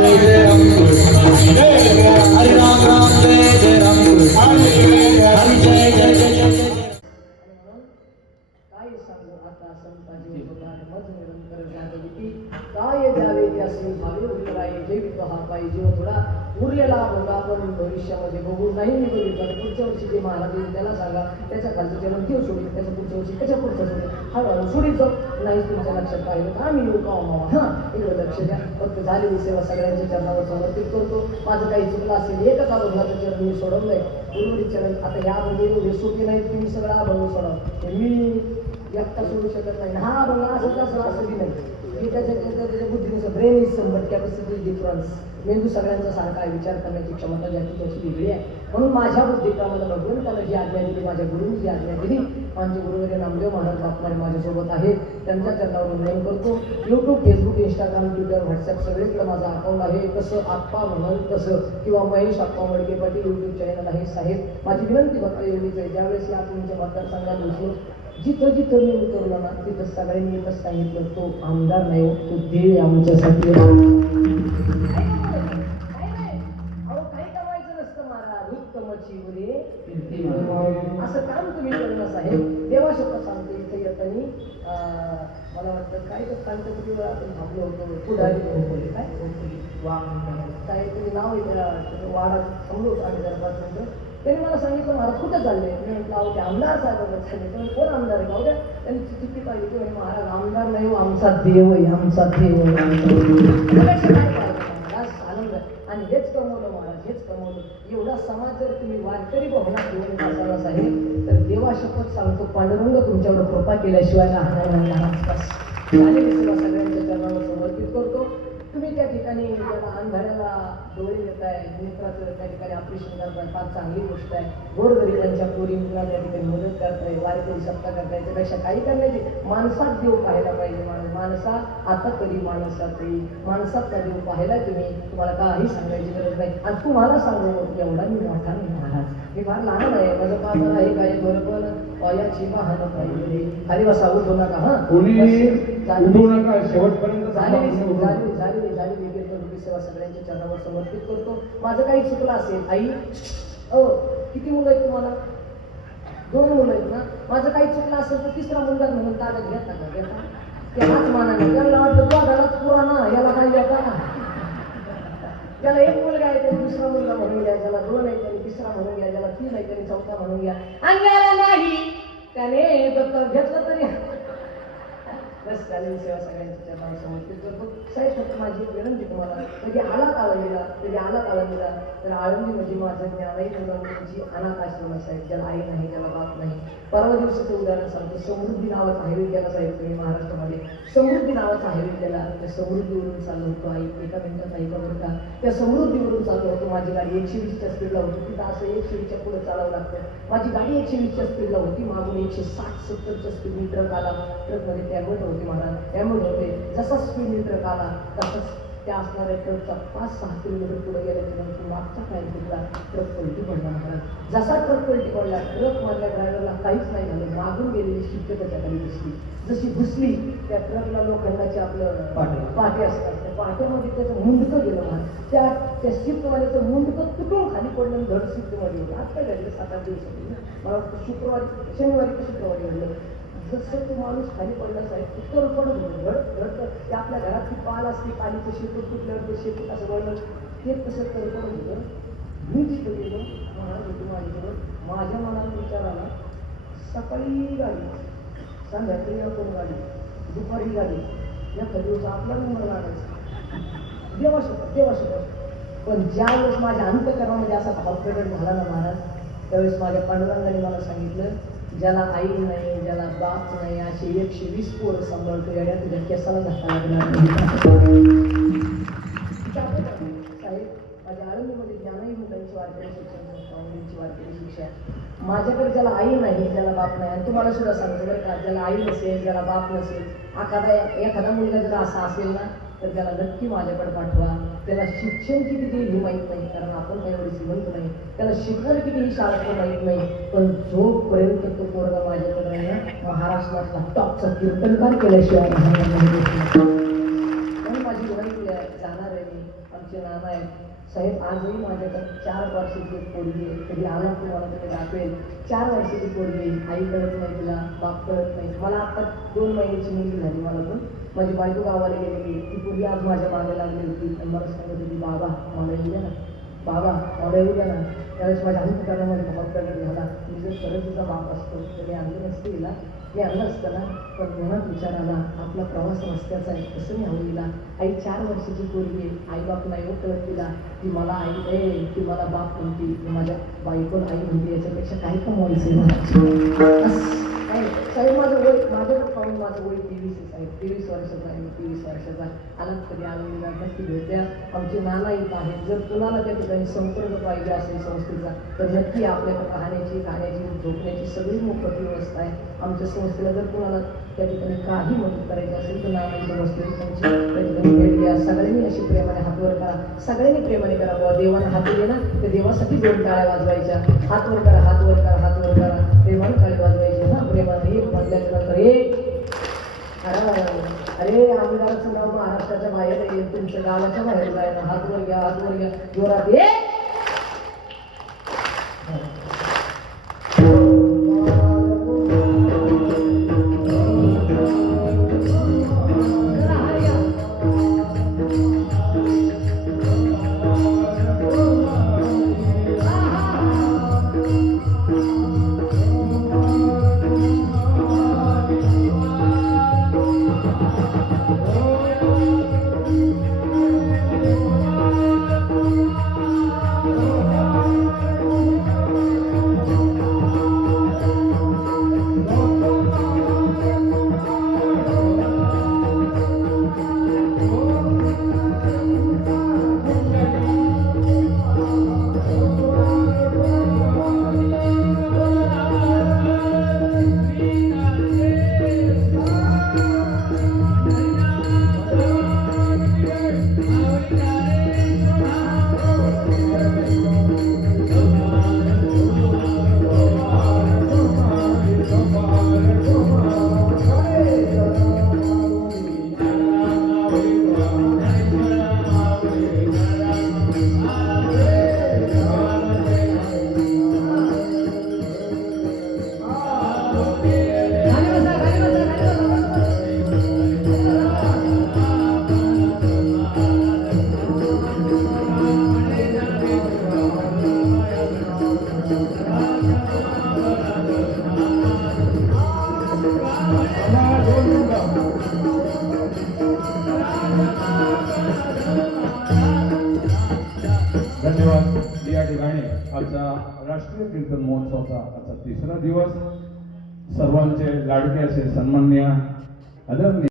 जय जय राम हरे राम राम जय जय राम हरे जय जय जय जय काय सांगू आता संताजी बोलणार मज निरंतर जागविती काय द्यावे त्यासी भावे उरलाय जैविक हा पाय जीव थोडा उरलेला भोगा आपण भविष्यामध्ये बघू नाही मी बघितलं पुढच्या वर्षी जे महाराज येईल त्याला सांगा त्याच्या खालचं जन्म देव सोडून त्याच्या पुढच्या वर्षी त्याच्या पुढचं सोडून हळूहळू सोडीत जाऊ नाही तुमच्या लक्षात पाहिलं तर आम्ही येऊ का मावा हां इकडे लक्ष द्या फक्त झालेली सेवा सगळ्यांच्या चरणावर समर्पित करतो माझं काही चुकलं असेल एकच अभंगाचं चरण मी सोडवलंय उर्वरित चरण आता ह्या अभंगे सोपी नाही तुम्ही सगळा अभंग सोडव मी एकटा सोडू शकत नाही हा अभंग असं बी नाही की त्याच्या बुद्धीनुसार ब्रेन इज समबट कॅपॅसिटी डिफरन्स मेंदू सगळ्यांचा सारखा आहे विचार करण्याची क्षमता ज्याची त्याची वेगळी आहे म्हणून माझ्या बुद्धिकामाला भगवंताला जी आज्ञा दिली माझ्या गुरुंनी जी आज्ञा दिली आमचे गुरुवर्य नामदेव महाराज बापमारे माझ्यासोबत आहेत त्यांच्या चरणावर वंदन करतो YouTube Facebook Instagram Twitter WhatsApp सगळीकडे माझा अकाउंट आहे कसं आप्पा म्हणाल तसं किंवा महेश आप्पा मडके पाटील यूट्यूब चॅनल आहे साहेब माझी विनंती फक्त एवढीच आहे ज्यावेळेस या तुमच्या मतदारसंघात बसलो जिथं जिथं मी उतरलो ना तिथं सगळ्यांनी एकच सांगितलं तो आमदार नाही हो तो देव आमच्यासाठी असं काम तुम्ही करणं साहेब देवा शब्द सांगतो इथे येताना मला वाटतं काय तर सांगतो किती वेळा आपण थांबलो होतो पुढारी काय काय तरी नाव आहे वाडात थांबलो होतो आम्ही 4-5 मिनिटं त्यांनी मला सांगितलं महाराज कुठं चालले मी म्हटलं अहो ते आमदार साहेबांना सांगितलं कोण आमदार आहे का त्यांनी चिठ्ठी पाहिजे की म्हणे महाराज आमदार नाही हो आमचा देव आहे आमचा देव आनंद आणि हेच कमवलं महाराज हेच कमवलं एवढा समाज जर तुम्ही वारकरी भवनात घेऊन असायला साहेब तर देवा शपथ सांगतो पांडुरंग तुमच्यावर कृपा केल्याशिवाय राहणार नाही सगळ्यांच्या चरणावर समर्पित करतो तुम्ही त्या ठिकाणी ज्याला अंधाऱ्याला डोळे देत आहे नेत्राचं त्या ठिकाणी ऑपरेशन करताय फार चांगली गोष्ट आहे गोरगरिबांच्या पोरी मुला त्या ठिकाणी मदत करताय वारकरी सप्ताह करताय त्यापेक्षा काही करण्याची माणसात देव पाहायला पाहिजे माणसा आता कधी माणसात माणसातला देव पाहायला तुम्हाला काही सांगायची गरज नाही आणि तुम्हाला सांगू एवढा मी मोठा नाही महाराज मी फार लहान आहे माझं पाहणार आहे काय बरोबर याची पाहणं पाहिजे खाली बसा उठू नका हा शेवटपर्यंत झाली सेवा सगळ्यांच्या चरणावर समर्पित करतो माझं काही चुकलं असेल आई किती मुलं आहेत तुम्हाला 2 मुलं आहेत ना माझं काही चुकलं असेल तर 3रा मुलगा म्हणून कागद घेता ते हाच मानाने त्याला वाटतं तो घरात पुराणा याला काही येता ज्याला 1 मुलगा आहे त्याने 2रा मुलगा म्हणून घ्या ज्याला 2 आहे त्याने 3रा म्हणून घ्या ज्याला 3 आहे त्याने 4था म्हणून घ्या आणि ज्याला नाही त्याने दत्तक घेतलं तरी बस चालेल सेवा सगळ्यांच्या चरणावर समर्पित करतो साहेब फक्त माझी एक विनंती तुम्हाला कधी आलात आळंदीला तर आळंदी म्हणजे माझं ज्ञानही मुलांची अनाथ आश्रम साहेब ज्याला आई नाही ज्याला बाप नाही परवा दिवसाचं उदाहरण सांगतो समृद्धी नावाचा हायवे केला साहेब तुम्ही महाराष्ट्रामध्ये समृद्धी नावाचा हायवे केला त्या समृद्धीवरून चाललो होतो आई एका मिनिटात ऐका बरं का त्या समृद्धीवरून चाललो होतो माझी गाडी 120च्या स्पीडला होती तिथं असं 120च्या पुढे चालावं लागतं माझी गाडी 120च्या स्पीडला होती मागून 160-70च्या स्पीडनी ट्रक आला ट्रकमध्ये टॅबलेट होते महाराज त्यामुळे होते जसा स्पीड ट्रक आला तसंच त्या असणाऱ्या ट्रकचा 5-6 किलोमीटर पुढे गेल्याच्यानंतर मागचा काय तिथला ट्रक पलटी पडला महाराज जसा ट्रक पलटी पडला ट्रक मधल्या ड्रायव्हरला काहीच नाही झालं मागून गेलेली शिफ्ट त्याच्या खाली दिसली जशी घुसली त्या ट्रकला लोखंडाचे आपलं पाटे असतात त्या पाट्यामध्ये त्याचं मुंडकं गेलं महाराज त्या शिफ्टवाल्याचं मुंडकं तुटून खाली पडलं आणि धड शिफ्टमध्ये होतं आता घडलं 7-8 दिवसापूर्वी मला वाटतं शुक्रवारी घडलं जसं तो माणूस खाली पडला साहेब उत्तर पडत होतं घड ते आपल्या घरात ती पाल असते पालीचं शेपूट तुटल्यावर ते शेपूट असं वळलं ते तसं तडपडत होतं मी तिथं गेलो महाराज होतो माझ्याजवळ माझ्या मनात विचार आला सकाळी गाडी संध्याकाळी आपण गाडी दुपारी गाडी या दिवस आपला नंबर लागायचा देवाशोक पण ज्यावेळेस माझ्या अंतःकरणामध्ये असा भाव प्रकट झाला ना महाराज त्यावेळेस माझ्या पांडुरंगाने मला सांगितलं ज्याला आई नाही ज्याला बाप नाही असे 120 पोरं सांभाळतो येड्या तुझ्या केसाला धक्का लागणार साहेब माझ्या आळंदीमध्ये ज्ञानही मुलांची वारकरी शिक्षण संस्था मुलींची वारकरी शिक्षण माझ्याकडे ज्याला आई नाही ज्याला बाप नाही आणि तुम्हाला सुद्धा सांगतो बरं का ज्याला आई नसेल ज्याला बाप नसेल एखादा मुलगा जर असा असेल ना तर त्याला नक्की माझ्याकडे पाठवा त्याला शिक्षण किती देईल हे माहीत नाही कारण आपण काही एवढे श्रीमंत नाही त्याला शिकणार किती ही शाळा माहीत नाही पण जोपर्यंत तो पोरगा माझ्याकडे आहे ना महाराष्ट्रातला टॉपचा कीर्तनकार केल्याशिवाय म्हणून माझी विनंती जाणार आहे मी आमचे नाना आहेत साहेब. आजही माझ्याकडे 4 वर्षाची एक पोरगी आहे. कधी आला तुम्हाला तुम्ही दाखवेल. 4 वर्षाची पोरगी, आई कळत नाही तिला, बाप कळत नाही. मला आता 2 महिन्याची मुलगी झाली मला पण. माझी बायको गावाला गेलेली, ती पूर्वी आज माझ्या मागे लागली होती आणि मला सांगत होती, बाबा मला येऊ द्या ना, बाबा मला येऊ द्या ना. त्यावेळेस माझ्या अंतकरणामध्ये भाव प्रगट झाला. मी जर खरं तिचा बाप असतो तर मी आणलं नसते हिला, मी आणलं असतं ना. पण मनात विचार आला आपला प्रवास रस्त्याचा आहे, कसं मी आणू हिला. आई 4 वर्षाची पोरगी आहे, आई बाप नाही हो कळत तिला. ती मला आई ती मला बाप म्हणती, माझ्या बायकोला आई म्हणते. याच्यापेक्षा काही कमवायचं काय साहेब. माझं वय माझ्याकडे पाहून माझं वय 23 आहे साहेब. 23 वर्षाचा आहे. 23 वर्षाचा आला कधी आलेला नक्की भेटत्या. आमचे नाना येत आहेत. जर कुणाला त्या ठिकाणी संपर्क पाहिजे असेल संस्थेचा तर नक्की आपल्याकडे राहण्याची खाण्याची झोपण्याची सगळी मोफत व्यवस्था आहे आमच्या संस्थेला. जर कुणाला त्या ठिकाणी काही मदत करायची असेल तर नानांच्या वस्तू त्यांची त्या ठिकाणी भेट घ्या. सगळ्यांनी अशी प्रेमाने हातवर करा, सगळ्यांनी प्रेमाने करा. बाबा देवाने हात दिले ना तर देवासाठी 2 टाळ्या वाजवायच्या. हातवर करा, हातवर करा, हातवर करा, प्रेमाने टाळी वाजवायची ना. प्रेमाने एक म्हटल्याच्या नंतर एक. अरे आमदाराचं नाव महाराष्ट्राच्या बाहेर आहे, तुमच्या गावाच्या बाहेर जायला. हातवर घ्या, हातवर घ्या, जोरात एक. धन्यवाद. या ठिकाणी आजचा राष्ट्रीय कीर्तन महोत्सवाचा आजचा 3रा दिवस सर्वांचे लाडके असे सन्माननीय आदरणीय